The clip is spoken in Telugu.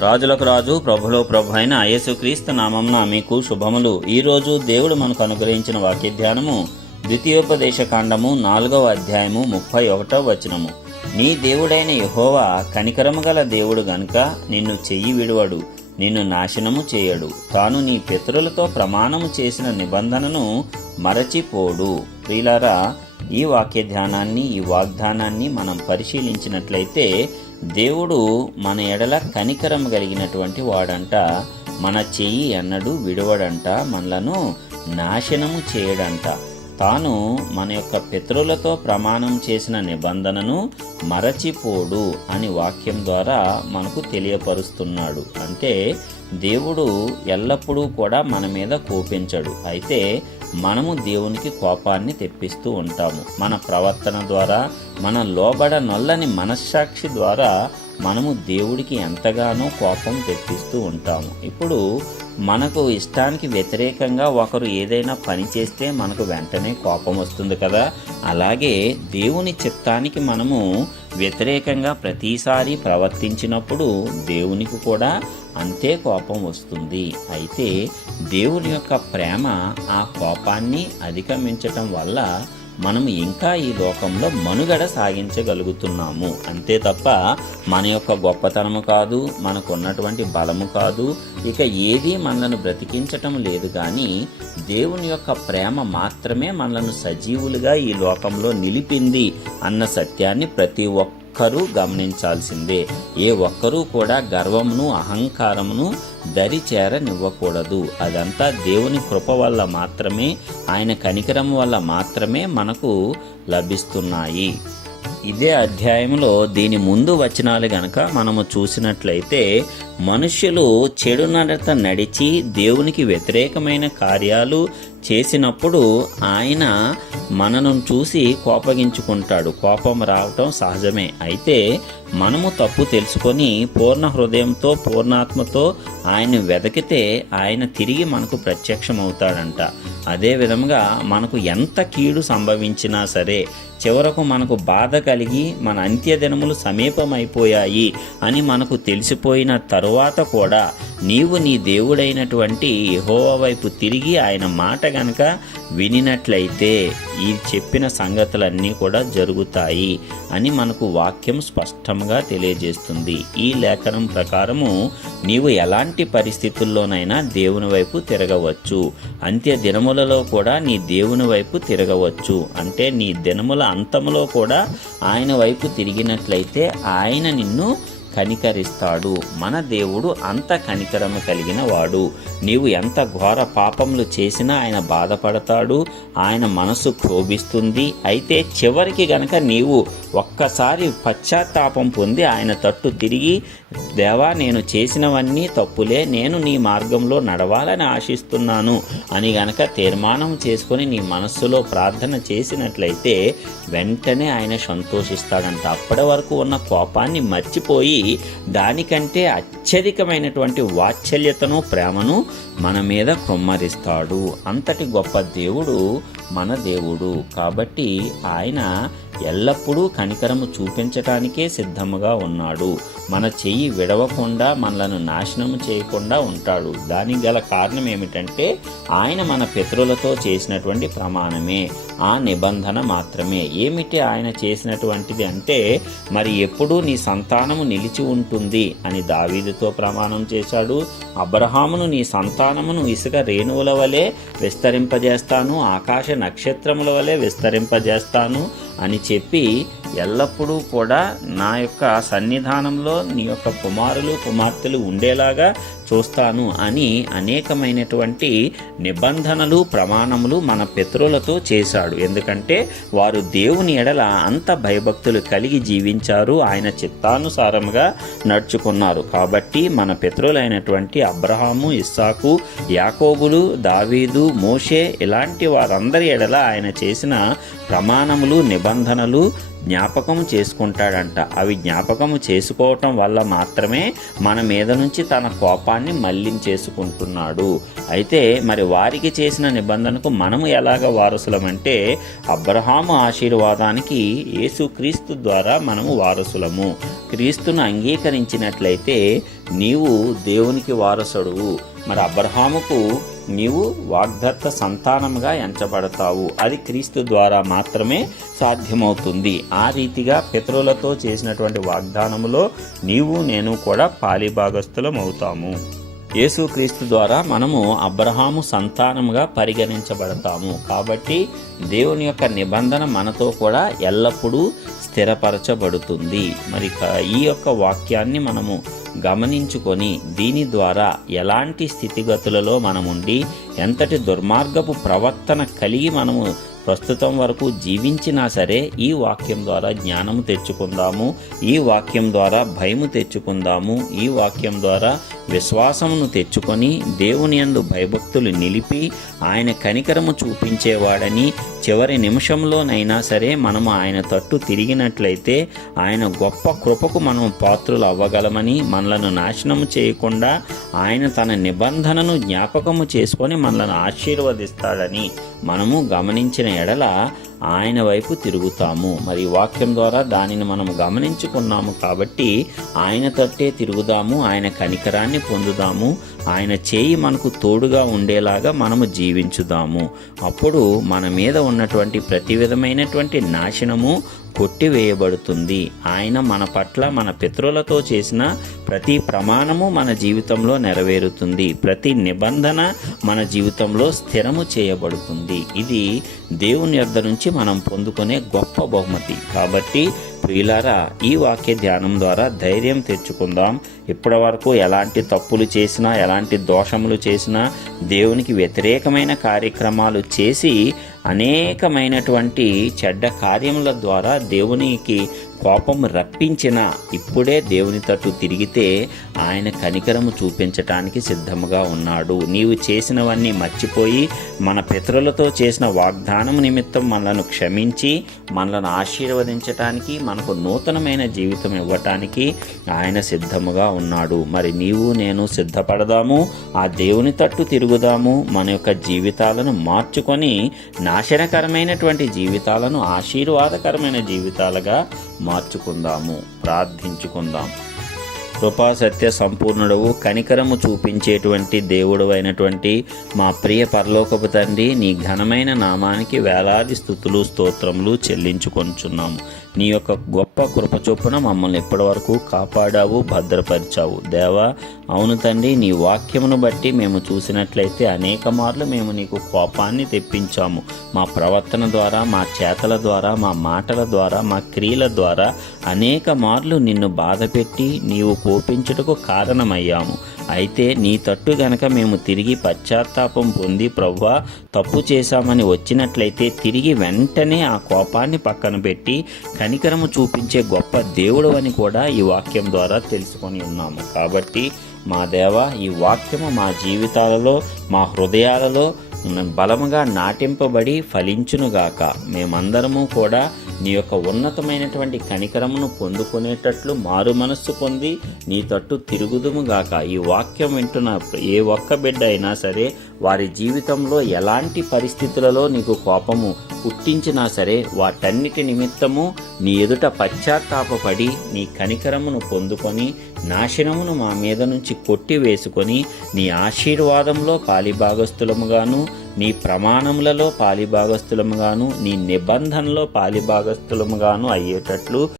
రాజులకు రాజు ప్రభులో ప్రభు అయిన యేసుక్రీస్తు నామంన మీకు శుభములు. ఈరోజు దేవుడు మనకు అనుగ్రహించిన వాక్య ధ్యానము ద్వితీయోపదేశ కాండము నాలుగవ అధ్యాయము ముప్పై ఒకటవ వచనము. నీ దేవుడైన యహోవా కనికరము గల దేవుడు గనుక నిన్ను చెయ్యి విడువడు నిన్ను నాశనము చేయడు. తాను నీ పితరులతో ప్రమాణము చేసిన నిబంధనను మరచిపోడు. ప్రియులారా ఈ వాక్య ధ్యానాన్ని ఈ వాగ్దానాన్ని మనం పరిశీలించినట్లయితే దేవుడు మన ఎడల కనికరం కలిగినటువంటి వాడంట మన చెయ్యి అన్నడు విడవడంట మనలను నాశనము చేయడంట. తాను మన యొక్క పితరులతో ప్రమాణం చేసిన నిబంధనను మరచిపోడు అని వాక్యం ద్వారా మనకు తెలియపరుస్తున్నాడు. అంటే దేవుడు ఎల్లప్పుడూ కూడా మన మీద కోపించడు. అయితే మనము దేవునికి కోపాన్ని తెప్పిస్తూ ఉంటాము. మన ప్రవర్తన ద్వారా మన లోబడ నొల్లని మనస్సాక్షి ద్వారా మనము దేవుడికి ఎంతగానో కోపం తెప్పిస్తూ ఉంటాము. ఇప్పుడు మనకు ఇష్టానికి వ్యతిరేకంగా ఒకరు ఏదైనా పని చేస్తే మనకు వెంటనే కోపం వస్తుంది కదా? అలాగే దేవుని చిత్తానికి మనము వ్యతిరేకంగా ప్రతిసారి ప్రవర్తించినప్పుడు దేవునికి కూడా అంతే కోపం వస్తుంది. అయితే దేవుని యొక్క ప్రేమ ఆ కోపాన్ని అధిగమించటం వల్ల మనం ఇంకా ఈ లోకంలో మనుగడ సాగించగలుగుతున్నాము. అంతే తప్ప మన యొక్క గొప్పతనము కాదు మనకు ఉన్నటువంటి బలము కాదు ఇక ఏది మనలను బ్రతికించటం లేదు కానీ దేవుని యొక్క ప్రేమ మాత్రమే మనలను సజీవులుగా ఈ లోకంలో నిలిపింది అన్న సత్యాన్ని ప్రతి ఒక్క ఒక్కరూ గమనించాల్సిందే. ఏ ఒక్కరూ కూడా గర్వమును అహంకారమును దరి చేరనివ్వకూడదు. అదంతా దేవుని కృప వల్ల మాత్రమే ఆయన కనికరం వల్ల మాత్రమే మనకు లభిస్తున్నాయి. ఇదే అధ్యాయంలో దీని ముందు వచనాలు గనక మనము చూసినట్లయితే మనుష్యులు చెడు నడత నడిచి దేవునికి వ్యతిరేకమైన కార్యాలు చేసినప్పుడు ఆయన మనను చూసి కోపగించుకుంటాడు. కోపం రావటం సహజమే. అయితే మనము తప్పు తెలుసుకొని పూర్ణ హృదయంతో పూర్ణాత్మతో ఆయన వెదకితే ఆయన తిరిగి మనకు ప్రత్యక్షమవుతాడంట. అదే విధంగా మనకు ఎంత కీడు సంభవించినా సరే చివరకు మనకు బాధ కలిగి మన అంత్యదినములు సమీపమైపోయాయి అని మనకు తెలిసిపోయిన తరువాత తరువాత కూడా నీవు నీ దేవుడైనటువంటి యెహోవా వైపు తిరిగి ఆయన మాట గనక వినినట్లయితే ఈ చెప్పిన సంగతులన్నీ కూడా జరుగుతాయి అని మనకు వాక్యం స్పష్టంగా తెలియజేస్తుంది. ఈ లేఖనం ప్రకారము నీవు ఎలాంటి పరిస్థితుల్లోనైనా దేవుని వైపు తిరగవచ్చు. అంత్య దినములలో కూడా నీ దేవుని వైపు తిరగవచ్చు. అంటే నీ దినముల అంతములో కూడా ఆయన వైపు తిరిగినట్లయితే ఆయన నిన్ను కనికరిస్తాడు. మన దేవుడు అంత కనికరము కలిగిన వాడు. నీవు ఎంత ఘోర పాపములు చేసినా ఆయన బాధపడతాడు. ఆయన మనసు క్షోభిస్తుంది. అయితే చివరికి గనక నీవు ఒక్కసారి పశ్చాత్తాపం పొంది ఆయన తట్టు తిరిగి దేవా నేను చేసినవన్నీ తప్పులే. నేను నీ మార్గంలో నడవాలని ఆశిస్తున్నాను. అని గనక తీర్మానం చేసుకొని నీ మనస్సులో ప్రార్థన చేసినట్లయితే వెంటనే ఆయన సంతోషిస్తాడంట. అప్పటి వరకు ఉన్న కోపాన్ని మర్చిపోయి దానికంటే అత్యధికమైనటువంటి వాత్సల్యతను ప్రేమను మన మీద కుమ్మరిస్తాడు. అంతటి గొప్ప దేవుడు మన దేవుడు. కాబట్టి ఆయన ఎల్లప్పుడూ కనికరము చూపించటానికే సిద్ధముగా ఉన్నాడు. మన చెయ్యి విడవకుండా మనలను నాశనము చేయకుండా ఉంటాడు. దానికి గల కారణం ఏమిటంటే ఆయన మన పితరులతో చేసినటువంటి ప్రమాణమే. ఆ నిబంధన మాత్రమే. ఏమిటి ఆయన చేసినటువంటిది అంటే మరి ఎప్పుడూ నీ సంతానము నిలిచి ఉంటుంది అని దావీదుతో ప్రమాణం చేశాడు. అబ్రహామును నీ సంతానమును ఇసుక రేణువుల వలె విస్తరింపజేస్తాను. ఆకాశ నక్షత్రముల వలె విస్తరింపజేస్తాను. అని చెప్పి ఎల్లప్పుడూ కూడా నా యొక్క సన్నిధానంలో నీ యొక్క కుమారులు కుమార్తెలు ఉండేలాగా చూస్తాను అని అనేకమైనటువంటి నిబంధనలు ప్రమాణములు మన పితరులతో చేశాడు. ఎందుకంటే వారు దేవుని ఎడల అంత భయభక్తులు కలిగి జీవించారు. ఆయన చిత్తానుసారంగా నడుచుకున్నారు. కాబట్టి మన పితరులైనటువంటి అబ్రహాము ఇస్సాకు యాకోబులు దావీదు మోషే ఇలాంటి వారందరి ఎడల ఆయన చేసిన ప్రమాణములు నిబంధన నిబంధనలు జ్ఞాపకం చేసుకుంటాడంట. అవి జ్ఞాపకం చేసుకోవటం వల్ల మాత్రమే మన మీద నుంచి తన కోపాన్ని మళ్ళించేసుకుంటున్నాడు. అయితే మరి వారికి చేసిన నిబంధనకు మనము ఎలాగ వారసులమంటే అబ్రహాము ఆశీర్వాదానికి యేసుక్రీస్తు ద్వారా మనము వారసులము. క్రీస్తును అంగీకరించినట్లయితే నీవు దేవునికి వారసుడువు. మరి అబ్రహాముకు నీవు వాగ్దత్త సంతానముగా ఎంచబడతావు. అది క్రీస్తు ద్వారా మాత్రమే సాధ్యమవుతుంది. ఆ రీతిగా పితరులతో చేసినటువంటి వాగ్దానములో నీవు నేను కూడా పాలిభాగస్థులం అవుతాము యేసుక్రీస్తు ద్వారా మనము అబ్రహాము సంతానముగా పరిగణించబడతాము. కాబట్టి దేవుని యొక్క నిబంధన మనతో కూడా ఎల్లప్పుడూ స్థిరపరచబడుతుంది. మరి ఈ యొక్క వాక్యాన్ని మనము గమనించుకొని దీని ద్వారా ఎలాంటి స్థితిగతులలో మనముండి ఎంతటి దుర్మార్గపు ప్రవర్తన కలిగి మనము ప్రస్తుతం వరకు జీవించినా సరే ఈ వాక్యం ద్వారా జ్ఞానము తెచ్చుకుందాము ఈ వాక్యం ద్వారా భయము తెచ్చుకుందాము ఈ వాక్యం ద్వారా విశ్వాసమును తెచ్చుకొని దేవుని యందు భయభక్తులు నిలిపి ఆయన కనికరము చూపించేవాడని చివరి నిమిషంలోనైనా సరే మనము ఆయన తట్టు తిరిగినట్లయితే ఆయన గొప్ప కృపకు మనం పాత్రులు అవ్వగలమని మనలను నాశనము చేయకుండా ఆయన తన నిబంధనను జ్ఞాపకము చేసుకొని మనలను ఆశీర్వదిస్తాడని మనము గమనించిన ఎడల ఆయన వైపు తిరుగుతాము. మరి వాక్యం ద్వారా దానిని మనము గమనించుకున్నాము కాబట్టి ఆయన తట్టే తిరుగుదాము ఆయన కనికరాన్ని పొందుదాము ఆయన చేయి మనకు తోడుగా ఉండేలాగా మనము జీవించుదాము. అప్పుడు మన మీద ఉన్నటువంటి ప్రతి విధమైనటువంటి నాశనము కొట్టివేయబడుతుంది. ఆయన మన పట్ల మన పితరులతో చేసిన ప్రతి ప్రమాణము మన జీవితంలో నెరవేరుతుంది. ప్రతి నిబంధన మన జీవితంలో స్థిరము చేయబడుతుంది. ఇది దేవుని యొద్ద నుంచి మనం పొందుకునే గొప్ప బహుమతి. కాబట్టి ప్రియులారా ఈ వాక్య ధ్యానం ద్వారా ధైర్యం తెచ్చుకుందాం. ఇప్పటి వరకు ఎలాంటి తప్పులు చేసినా ఎలాంటి దోషములు చేసినా దేవునికి వ్యతిరేకమైన కార్యక్రమాలు చేసి అనేకమైనటువంటి చెడ్డ కార్యముల ద్వారా దేవునికి కోపం రప్పించిన ఇప్పుడే దేవుని తట్టు తిరిగితే ఆయన కనికరము చూపించటానికి సిద్ధముగా ఉన్నాడు. నీవు చేసినవన్నీ మర్చిపోయి మన పితరులతో చేసిన వాగ్దానం నిమిత్తం మనలను క్షమించి మనలను ఆశీర్వదించటానికి మనకు నూతనమైన జీవితం ఇవ్వటానికి ఆయన సిద్ధముగా ఉన్నాడు. మరి నీవు నేను సిద్ధపడదాము ఆ దేవుని తట్టు తిరుగుదాము మన యొక్క జీవితాలను మార్చుకొని నాశనకరమైనటువంటి జీవితాలను ఆశీర్వాదకరమైన జీవితాలుగా మార్చుకుందాము ప్రార్థించుకుందాం. కృపా సత్య సంపూర్ణుడవు కనికరము చూపించేటువంటి దేవుడు అయినటువంటి మా ప్రియ పరలోకపు తండ్రి నీ ఘనమైన నామానికి వేలాది స్థుతులు స్తోత్రములు చెల్లించుకొంచున్నాము నీ యొక్క గొప్ప కృప చొప్పున మమ్మల్ని ఇప్పటివరకు కాపాడావు భద్రపరిచావు. దేవా అవును తండ్రి నీ వాక్యమును బట్టి మేము చూసినట్లయితే అనేక మార్లు మేము నీకు కోపాన్ని తెప్పించాము. మా ప్రవర్తన ద్వారా మా చేతల ద్వారా మా మాటల ద్వారా మా క్రియల ద్వారా అనేక మార్లు నిన్ను బాధపెట్టి నీవు కోపించుటకు కారణమయ్యాము. అయితే నీ తట్టు గనక మేము తిరిగి పశ్చాత్తాపం పొంది ప్రవ్వా తప్పు చేశామని వచ్చినట్లయితే తిరిగి వెంటనే ఆ కోపాన్ని పక్కన పెట్టి కనికరము చూపించే గొప్ప దేవుడు అని కూడా ఈ వాక్యం ద్వారా తెలుసుకొని ఉన్నాము. కాబట్టి మా దేవ ఈ వాక్యము మా జీవితాలలో మా హృదయాలలో బలముగా నాటింపబడి ఫలించునుగాక. మేమందరము కూడా నీ యొక్క ఉన్నతమైనటువంటి కనికరమును పొందుకునేటట్లు మారు మనస్సు పొంది నీ తట్టు తిరుగుదుముగాక ఈ వాక్యం వింటున్న ఏ ఒక్క బిడ్డ అయినా సరే వారి జీవితంలో ఎలాంటి పరిస్థితులలో నీకు కోపము పుట్టించినా సరే వాటన్నిటి నిమిత్తము నీ ఎదుట పశ్చాత్తాపపడి నీ కనికరమును పొందుకొని నాశనమును మా మీద నుంచి కొట్టి వేసుకొని నీ ఆశీర్వాదంలో పాలిభాగస్థులముగాను నీ ప్రమాణములలో పాలిభాగస్థులముగాను నీ నిబంధనలో పాలిభాగస్థులముగాను అయ్యేటట్లు